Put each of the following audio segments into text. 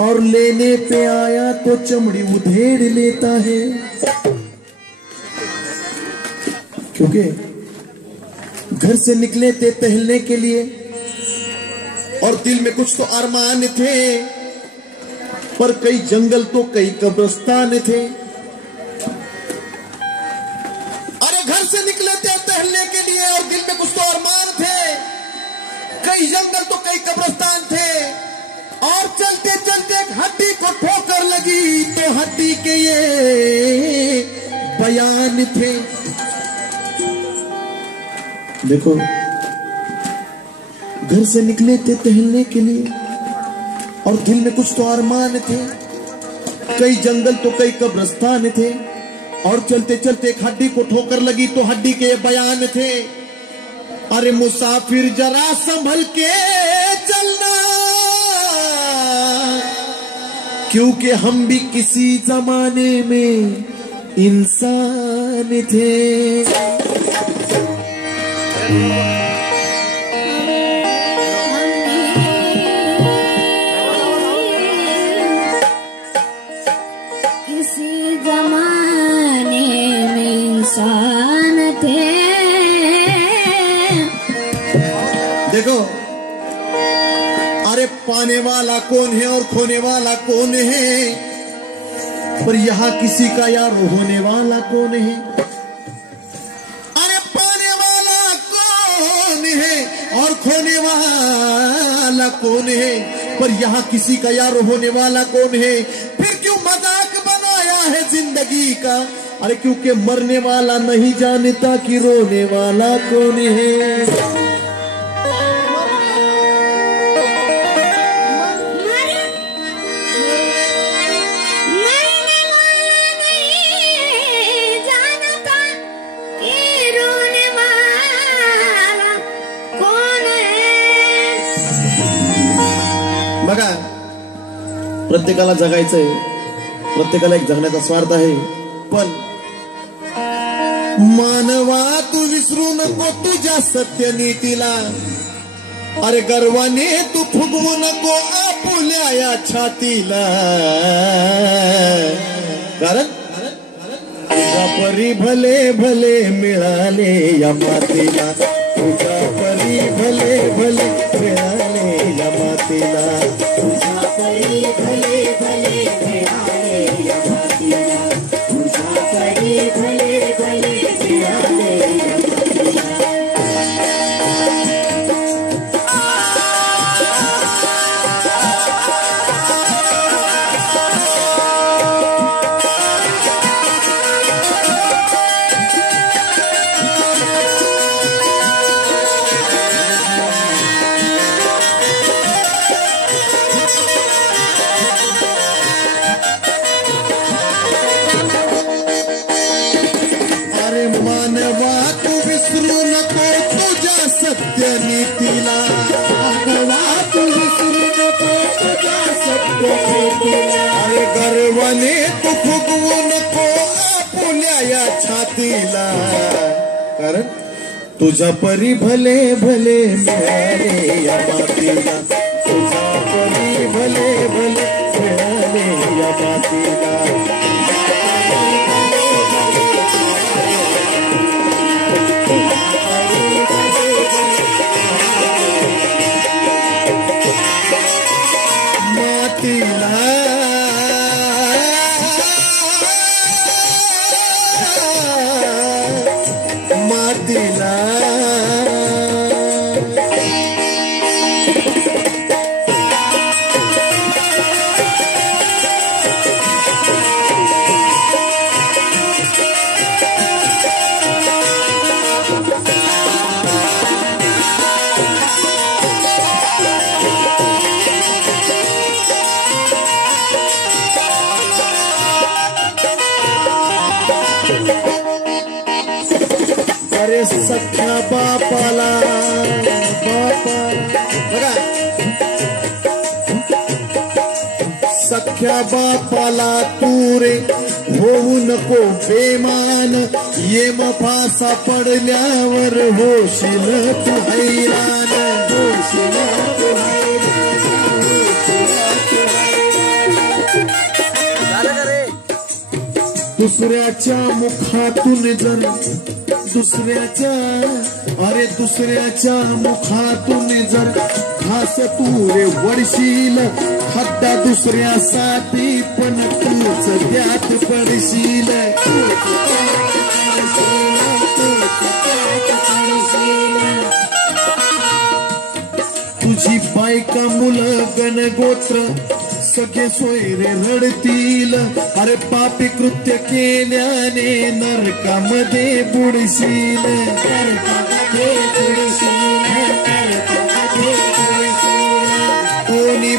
और लेने पे आया तो चमड़ी उधेड़ लेता है, क्योंकि घर से निकले थे टहलने के लिए और दिल में कुछ तो अरमान थे, पर कई जंगल तो कई कब्रिस्तान थे। अरे घर से निकले थे टहलने के लिए और दिल में कुछ तो अरमान थे, कई जंगल तो कई कब्रिस्तान थे, और चलते चलते एक हड्डी को ठोकर लगी तो हड्डी के ये बयान थे। देखो, घर से निकले थे टहलने के लिए और दिल में कुछ तो अरमान थे, कई जंगल तो कई कब्रिस्तान थे, और चलते चलते एक हड्डी को ठोकर लगी तो हड्डी के बयान थे। अरे मुसाफिर जरा संभल के चलना, क्योंकि हम भी किसी जमाने में इंसान थे। किसी जमाने में इंसान थे। देखो, अरे पाने वाला कौन है और खोने वाला कौन है, पर यहाँ किसी का यार होने वाला कौन है। अरे पाने वाला कौन है और खोने वाला कौन है, पर यहाँ किसी का यार होने वाला कौन है। फिर क्यों मजाक बनाया है जिंदगी का, अरे क्योंकि मरने वाला नहीं जानता कि रोने वाला कौन है। बघा, प्रत्येकाला जगायचंय, प्रत्येकाला एक जगण्याचा स्वार्थ आहे, पण मानवा तू विसरू नको तुझ्या सत्यनीतीला। अरे गर्वाने तू फुगवू नको आपुल्या या छातीला, कारण तुझ्या परी भले भले मिळाले या मातीला, तुझ्या परी भले भले मिळाले या मातीला, तुझ्या परी भले भले मिळाले या मातीला, तुझ्या परी भले भले मिळाले या मातीला। मानवा तू विसरू नको तुझ्या सत्यनीतीला, मानवा तू विसरू नको तुझ्या सत्यनीतीला। अरे गर्वाने तू फुगवू नको आपुल्या या छातीला, कारण तुझ्या परी भले भले मिळाले या मातीला, तुझ्या परी भले भले मिळाले या मातीला। मातीला अरे सख्या बापाला बघा, सख्या बापाला तू रे होऊ नको बेमान, येम फासा पडल्यावर होशील तू हैराण, होशील तू हैराण। दुसऱ्याच्या मुखातून जर दुसऱ्याच्या मुखातून जर घास तू रे वडशील, खड्डा दुसऱ्यासाठी पण तूच त्यात पडशील. तुझी बायका मुलं गणगोत्र सगळे सोयरे रडतील. अरे पापी कृत्य केल्याने नरकामध्ये बुडशील. दोन्ही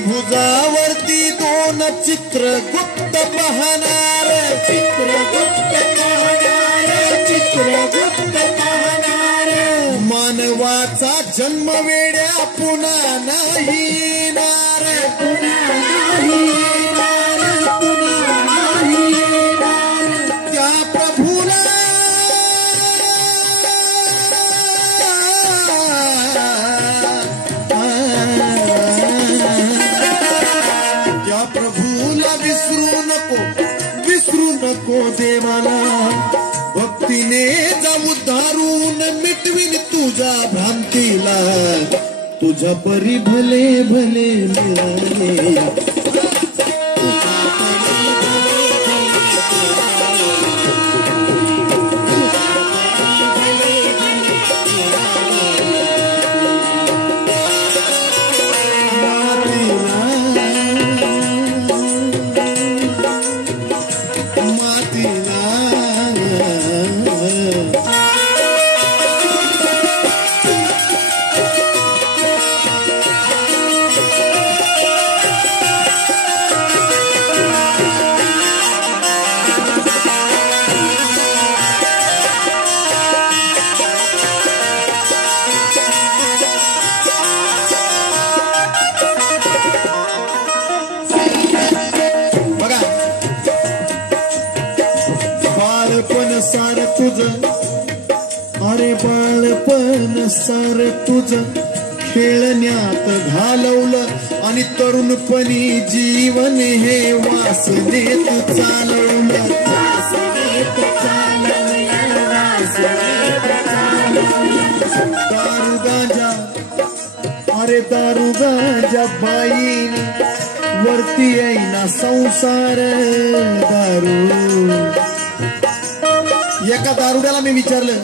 भुजावरती दोन चित्रगुप्त पाहणार. मानवाचा जन्म वेड्या पुन्हा नाही येणार. त्या प्रभूला विसरू नको देवाला. भक्तीने जाऊ दारून मिटवीन तुझ्या भ्रांतीला. तुझ्या परी भले भले मिळाले. बाळपण सार तुझं खेळण्यात घालवलं आणि तरुणपणी जीवन हे वासनेत चालवलं. दारू गांजा बाईनी वरती येईना संसार. दारू एका दारुड्याला मी विचारलं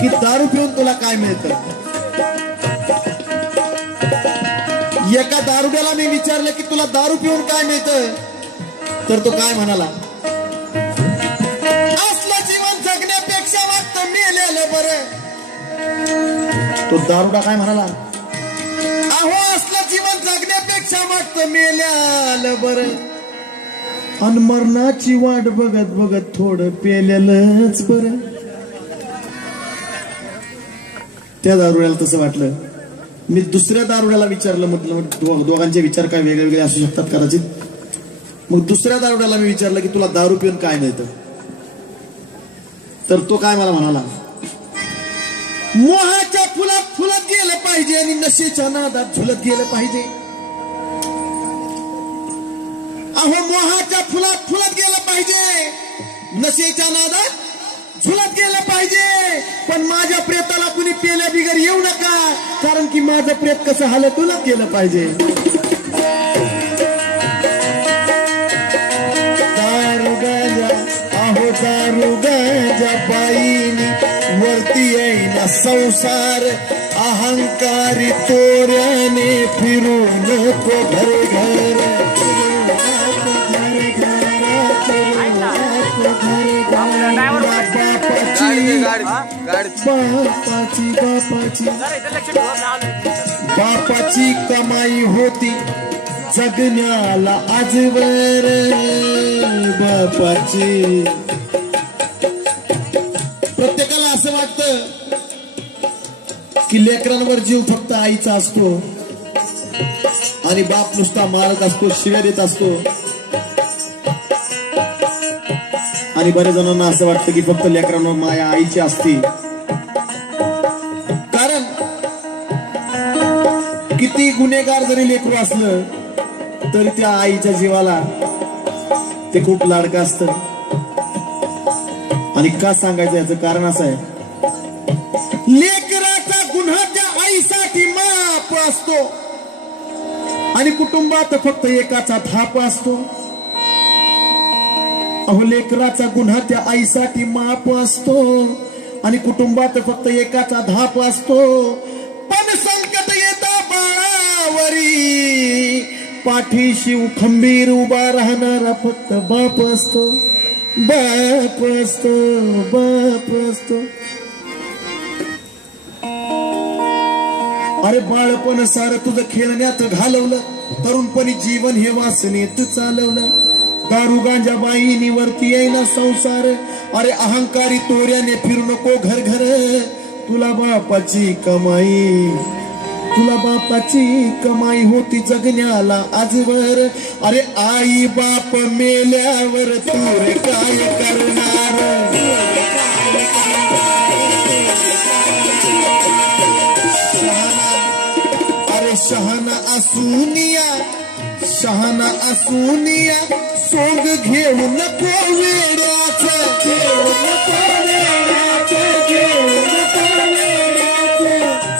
की दारू पिऊन तुला काय मिळतं. एका दारुड्याला मी विचारलं की तुला दारू पिऊन काय मिळतं, तर तो काय म्हणाला, असलं जीवन जगण्यापेक्षा वाटतं मेलेलं बरं. तो दारुडा काय म्हणाला, अहो असलं जीवन जगण्यापेक्षा वाटतं मेलेलं बरं. अन मरणाची वाट बघत बघत थोडं पेलेलंच बरं. त्या दारुड्याला तसं वाटलं. मी दुसऱ्या दारुड्याला विचारलं, म्हटलं दोघांचे विचार काय वेगळे वेगळे असू शकतात कदाचित. मग दुसऱ्या दारुड्याला मी विचारलं की तुला दारू पिऊन काय मिळतं, तर तो काय मला म्हणाला, मोहाच्या फुलात फुलत गेलं पाहिजे आणि नशेच्या नादात झुलत गेलं पाहिजे. अहो मोहाच्या फुलात फुलत गेलं पाहिजे, नशेच्या नादात झुलत गेलं पाहिजे. पण माझ्या प्रेताला कुणी पेल्या बिगर येऊ नका, कारण की माझं प्रेत कसं हालत उलट गेलं पाहिजे. दारू गांजा अहो दारू गांजा बाईनी वरती येईना संसार. अहंकारी तोऱ्याने फिरू नको घर घर. बापाची कमाई होती जगण्याला आजवर. बापाची प्रत्येकाला असं वाटतं की लेकरांवर जीव फक्त आईचा असतो आणि बाप नुसता मारत असतो, शिव्या देत असतो. आणि बऱ्याच जणांना असं वाटतं की फक्त लेकरांवर माया आईची असते. कारण किती गुन्हेगार जरी लेकरू असलं तरी त्या आईच्या जीवाला ते खूप लाडकं असतं. आणि का सांगायचं याचं कारण असं आहे, लेकराचा गुन्हा त्या आईसाठी माफ असतो आणि कुटुंबात फक्त एकाचा थाप असतो. अहो लेकराचा गुन्हा त्या आईसाठी माफ असतो आणि कुटुंबात फक्त एकाचा धाप असतो. पण संकट येता बाळावरी पाठीशी खंबीर उभा राहणारा फक्त बाप असतो. बाप असतो, बाप असतो. अरे बाळपण सारं तुझं खेळण्यात घालवलं, तरुणपणी जीवन हे वासनेत चालवलं. दारू गांजा बाईनीवरती येईना संसार. अरे अहंकारी तोऱ्याने फिरू नको घर घर. तुला बापाची कमाई, तुला बापाची कमाई होती जगण्याला आजवर. अरे आई बाप मेल्यावर तू रे काय करणार. अरे शहाणा असूनिया, शहाणा असूनिया सोंग घेऊ नको वेड्याचं.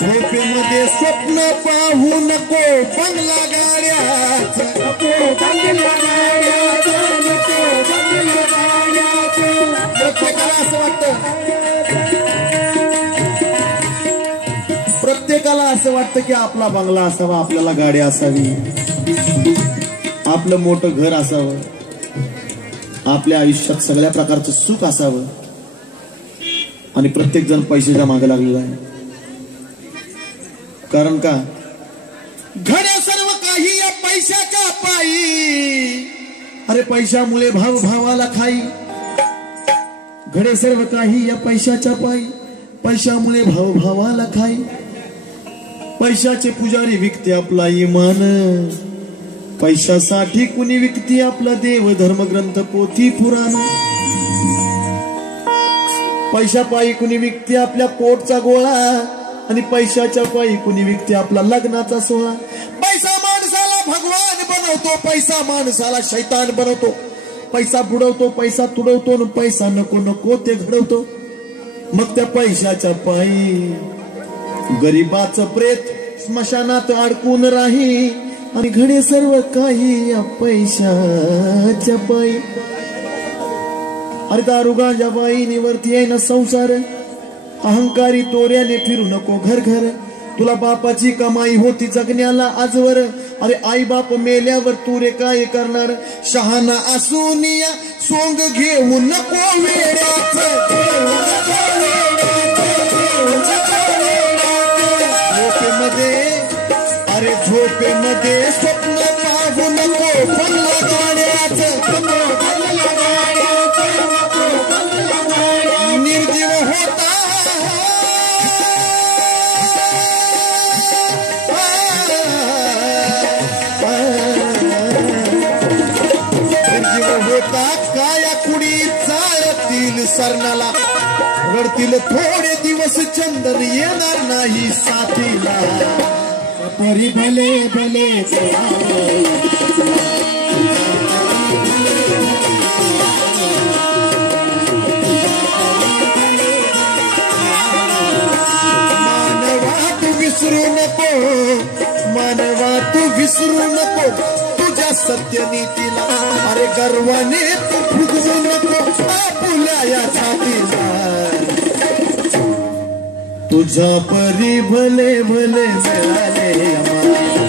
झोपेमध्ये स्वप्न पाहू नको बंगला गाड्याचं. प्रत्येकाला असं वाटतं, प्रत्येकाला असं वाटतं की आपला बंगला असावा, आपल्याला गाडी असावी, आपलं मोठं घर असावं, आपल्या आयुष्यात सगळ्या प्रकारचं सुख असावं. आणि प्रत्येक जण पैशाच्या मागे लागलेला आहे. कारण का, घडे सर्व काही या पैशाच्या पायी. अरे पैशामुळे भाव भावाला खाई. घडे सर्व काही या पैशाच्या पायी, पैशामुळे भाव भावाला खाई. पैशाचे पुजारी विकते आपला इमान, पैशासाठी कुणी विकते आपला देव धर्मग्रंथ पोथी पुराण. पैशा पायी कुणी विकते आपल्या पोटचा गोळा आणि पैशाच्या पायी कुणी विकते आपला लग्नाचा सोहळा. पैसा माणसाला भगवान बनवतो, पैसा माणसाला शैतान बनवतो. पैसा बुडवतो, पैसा तुडवतो आणि पैसा नको नको ते घडवतो. मग त्या पैशाच्या पायी गरीबाचं प्रेत स्मशानात अडकून राही. आणि घडे सर्व काही या पैशाच्या पायी. अरे दारू गांजा बाईनीवरती आहे ना संसार. अहंकारी तोऱ्याने फिरू नको घर घर. तुला बापाची कमाई होती जगण्याला आजवर. अरे आई बाप मेल्यावर तू रे काय करणार. शहाणा असूनिया सोंग घेऊ नको वेड्याचं. झोपेमध्ये, अरे झोपेमध्ये स्वप्न पाहू नको बंगला गाड्याचं. निर्जीव होता काया कुडी चालतील सरणाला. रडतील थोडे दिवस चंदन येणार नाही साथीला. परी भले भले मानवा तू विसरू नको, मानवा तू विसरू नको तुझ्या सत्यनीतीला. अरे गर्वाने तू फुगवू नको आपुल्या या छातीला. तुझ्या परी भले भले मिळाले आम्हाला.